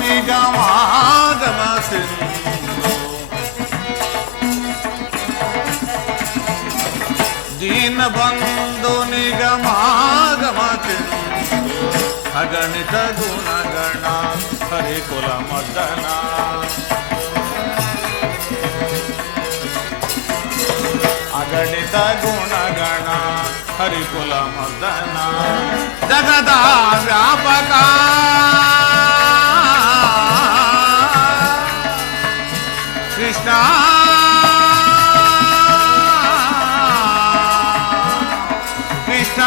ನಿಗಮಾಗಮ ಸಿಂಧು ದೀನಬಂಧು ನಿಗಮಾಗಮ ಸಿಂಧು ಅಗಣಿತ ಗುಣಗಣ ಹರಿಕುಲ ಮದನ ಅಗಣಿತ ಗುಣಗಣ ಹರಿಕುಲ ಮದನ ಜಗದ ವ್ಯಾಪಕ ಕೃಷ್ಣ ಕೃಷ್ಣ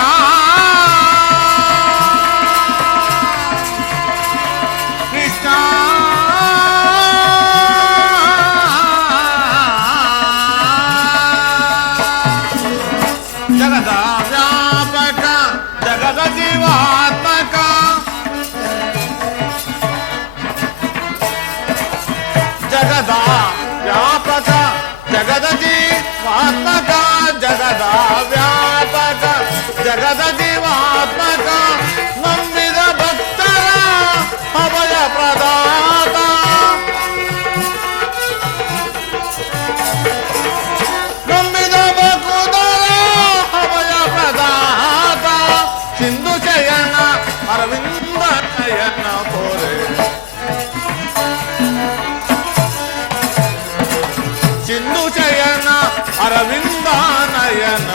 ಕೃಷ್ಣ ಜಗದ ವ್ಯಾಪಕ ಜಗದ ಜೀವಾತ್ಮಕ ಜಗದ ವ್ಯಾಪಕ ಜಗದ ಜೀವಾತ್ಮಕ ಜಗದ ವ್ಯಾಪಕ ಜಗದ ಜೀವಾತ್ಮಕ ನಂಬಿದ ಭಕ್ತರ ಅಭಯ ಪ್ರದಾತ ನಂಬಿದ ಭಕ್ತರ ಅಭಯ ಪ್ರದಾತ ಸಿಂಧು ಶಯನ ಅರವಿಂದ ನಯನ ಪೋರೆ ಸಿಂಧು ಶಯನ ಅರವಿಂದ ನಯನ